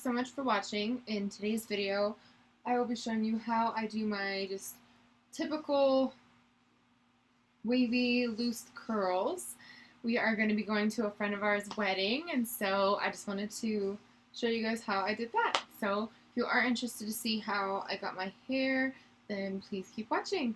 so much for watching. In today's video, I will be showing you how I do my just typical wavy loose curls. We are going to be going to a friend of ours' wedding, and so I just wanted to show you guys how I did that. So if you are interested to see how I got my hair, then please keep watching.